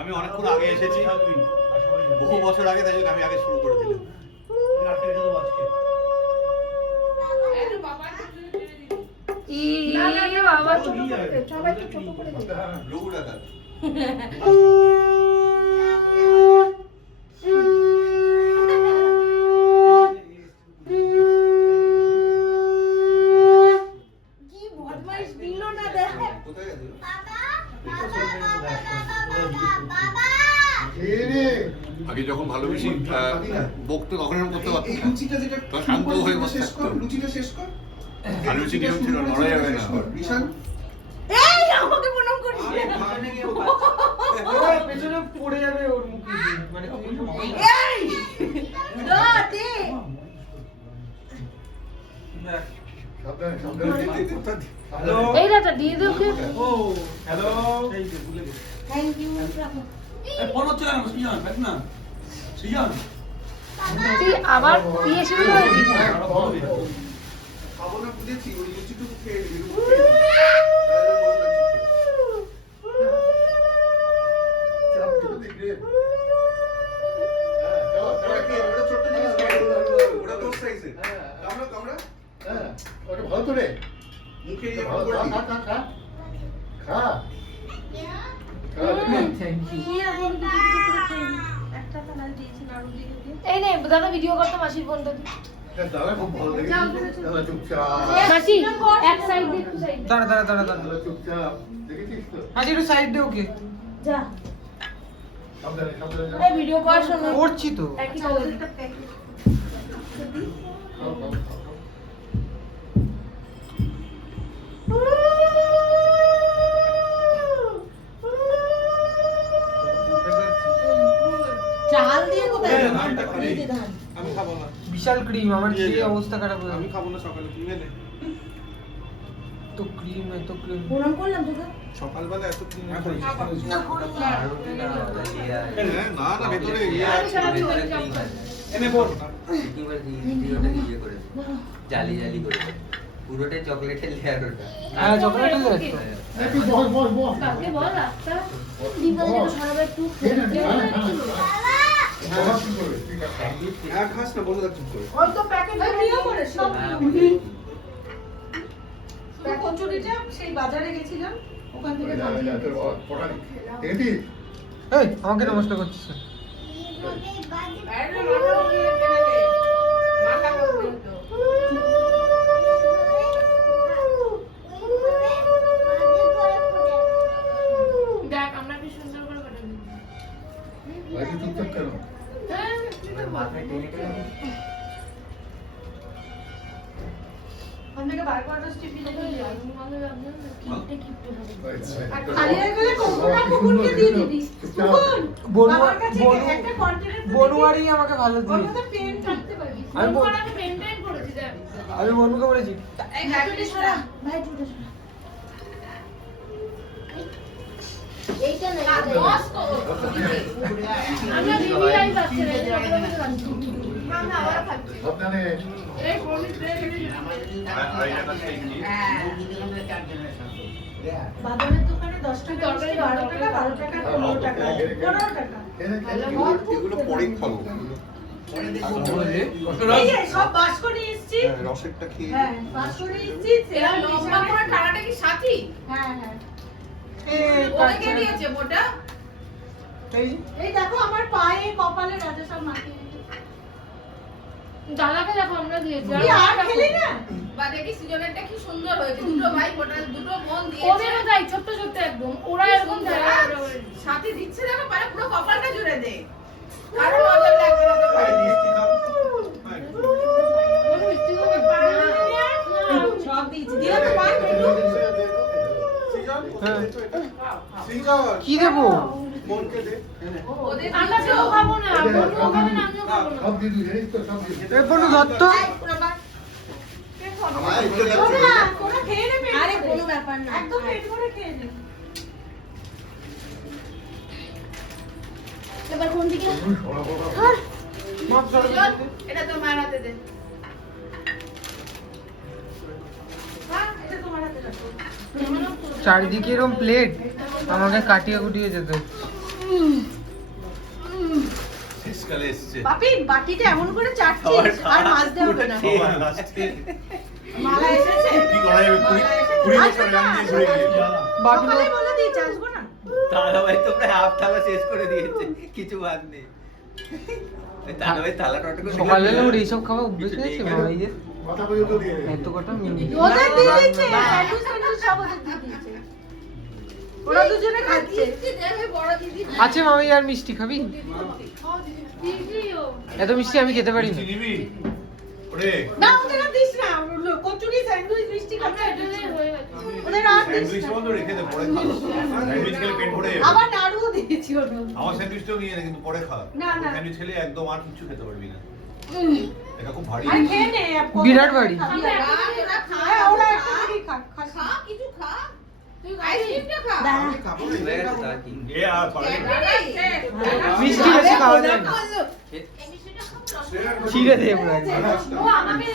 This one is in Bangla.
আমি অনেকক্ষণ আগে এসেছি, বহু বছর আগে, তাই জন্য আমি আগে শুরু করে দিলাম। আগে যখন ভালোবেসি বকতো তখন এরকম করতে পারতো না, শান্ত হয়ে বসে থাকতো। ভালোবেসি নিয়ম ছিল, লড়া যাবে না। এই আমাকে প্রণাম করিস পেছনে পড়ে যাবে ওর মুখে, মানে এই দা দে এই দাদা দিয়ে দাও কে? ও হ্যালো, থ্যাংক ইউ ফোন হচ্ছে কেন সৃজন? দেখ না সৃজন, তুই আবার বিয়ে শুরু করবি? খাবো না বুঝেছি, ওই লুচিটুকু খেয়ে নিবি। ভালো তো রে, মুখে খা থ্যাংক ইউ। একটা কালার দিয়েছি নাড়ু দিয়ে দিয়ে এই নে দাদা ভিডিও করতে মাসির ফোনটা দি। দাদা খুব ভালো লেগেছে। দাদা চুপচাপ, মাসি এক সাইড দিয়ে একটু সাইড দাঁড়া দাঁড়া দাঁড়া দাঁড়া, দাদা চুপচাপ, দেখেছিস তো? আজ একটু সাইড দে ওকে। যা সাবধানে সাবধানে যা। এই ভিডিও করার সময় করছি তো। একই কালার একটা প্যাকেট খাও, খাও, খাও। চাল দিয়ে কোথায় এই ধানটা খালি। এই যে ধান আমি খাবো না, বিশাল ক্রিম, আমার দিয়ে খেয়ে যাও। অবস্থা খারাপ হয়ে আমি গেল। খাবো না সকালে, তুই এনে। তো ক্রিম, এত ক্রিম। প্রণাম করলাম তোকে সকালবেলা এত কি না করিস? না করি না হ্যাঁ, না না, ভেতরে ইয়ে আমি আছে। সারা ভিডিও জব করি। এনে পড়। ভিডিওটা ইয়ে করেছে জালি জালি করেছে পুরোটাই চকলেটের লেয়ার ওটা হ্যাঁ চকলেট আছে তো। এই তুই বল বল বল। কালকে বল রাস্তা দীপালি তো সারাবার একটু খেয়ে নে, খা না, খা না। বাবা কি করবে? ঠিক আছে। হ্যাঁ, খাস না, বসে থাক চুপ করে। ওই তো প্যাকেট নিয়ে করে সব কচুরিটা সেই বাজারে গেছিলাম ওখান থেকে যা, যা, তোর বাবা পড়া নেই। দেখেছিস? এই আমাকে নমস্কার করছিস। দেখ আমরা কি সুন্দর করে কাটাবো। ভাই তুই চুপচাপ কেন? হ্যাঁ মাথায় টেনে টেনে আমাকে বার করাটা স্টিপি দেখে ভাই, আর তোর খালি বাবা- হয়ে গেলে কোকোটা কুকুরকে দিয়ে দিবি চুপচাপ। কুকুর বনু বাবার কাছে বনু একটা কন্টেনার বনুয়ারি আমাকে ভালো ওর দিয়ে। মধ্যে পেন কাটতে পারবি আমি বল- আমি পেন্টেন করেছি দেখ। আমি বনুকে বলেছি এই ব্যাগটা সরা ভাই টুটে সরা এইটা না আমরা ভিডিওই পাচ্ছি না এই প্রবলেমে কাটছি। আমরা আবার খাচ্ছি সাবধানে। এই ফোনে প্লে আর এটা সেই কি? বাদামের দোকানে 10 টাকা তরকারি 12 টাকা 12 টাকা 15 টাকা 15 টাকা খেয়ে নে, খেয়ে নে। এগুলো পরে খাবো। এই যে সব বাস করে এসেছি হ্যাঁ, রসেরটা খেয়ে। হ্যাঁ বাস করে এসেছি এরা লম্বা করে টানাটা কি সাথী? হ্যাঁ হ্যাঁ ওরে কে দিয়েছে মোটা? এই এই দেখো আমার পায়ে কপালে রাজা সব মাখিয়ে দাদাকে দেখো আমরা দিয়েছি তুই আর খেলি না বা দেখি সৃজনেরটা কি সুন্দর হয়েছে। দুটো ভাই মোটা, দুটো বোন দিয়েছে। ওদেরও তাই ছোট্ট ছোট্ট একদম ওরা এরকম সুন্দর, দেয় আর সাথী দিচ্ছে দেখো, পারে পুরো কপালটা জুড়ে দে। কারো নজর লাগবে না তো ভাই, ভাই। মিষ্টি খাও। ভাই, সব দিয়েছি দিয়ে তো মা একটু সৃজন, হ্যাঁ। দে তো এটা। সৃজন, কি দেবো? বোনকে দে। ওদের আমরা কেউ খাবো না বন্ধুও খাবে না আমিও খাবো না সব দিয়ে দিই, জানিস তো, সব দিয়ে দিই। এই বনু ধর তো। আমার একটু দেখ। না কোনো খেয়ে নে পেট আরে ভরে। কোনো ব্যাপার না। একদম পেট ভরে খেয়ে নে এবার কোন দিকে তুই সরা বড়। মাপ ধরো। সৃজন, এটা তো মায়ের হাতে দে। হ্যাঁ এটা তোমার হাতে রাখো চারিদিকে এরকম প্লেট আমাকে কাটিয়ে কুটিয়ে যেতে হচ্ছে। শেষকালে এসছে বাপি বাটিতে এমন করে চাটছিস আর মাছ দেওয়া হবে না। সবার লাস্টে মালা এসেছে। কি করা যাবে? 20 বছর গান দিয়ে ঘুরে গিয়ে বাটলো সকালে বলে দিয়েছে আসবো না। দাদা ভাই তো প্রায় হাফ থালা শেষ করে দিয়েছে, কিছু বাদ নেই। দাদা ভাই থালা টট করে সকালে ওর এইসব খাওয়া অভ্যেস হয়েছে মামাইদের? মাথা পর্যন্ত দিয়ে দেবে। এত কটা মিনিট ওদের দিয়ে দিচ্ছে স্যান্ডউইচ স্যান্ডউইচ সব ওদের দিয়ে দিচ্ছে। ওরা দুজনে খাচ্ছে। আছে মামাই, আর মিষ্টি খাবি? দিদিও এত মিষ্টি আমি খেতে পারি না। নিবি ওরে না ওদের আর দিস না। কচুরি স্যান্ডউইচ মিষ্টি আমরা খাচ্ছে। এটাই হয়ে গেছে। ওদের আর দিস স্যান্ডউইচ না। বন্ধ রেখে দে, পরে খাবো। স্যান্ডউইচ খেলে পেট ভরে যাবে। আবার নাড়ুও দিয়েছি ওর মধ্যে। আমার স্যান্ডউইচটাও নিয়ে নে, কিন্তু পরে খা। না, না। স্যান্ডউইচ খেলে একদম আর কিছু খেতে পারবি না। এটা খুব ভারী। আরে খেয়ে নে। বিরাট বাড়ি। আমরা হ্যাঁ ওরা একটা করে খা খা খা কিছু খা তুই আইসক্রিমটা খা আমি খাবো না, হয়ে এটা গেছে খাবো। তা কি? এ আর পারবি না। মিষ্টি বেশি খাওয়া যায় না। এই মিষ্টিটা খাবো না। ছিঁড়ে দেয় পুরো একদম। ও আমাকে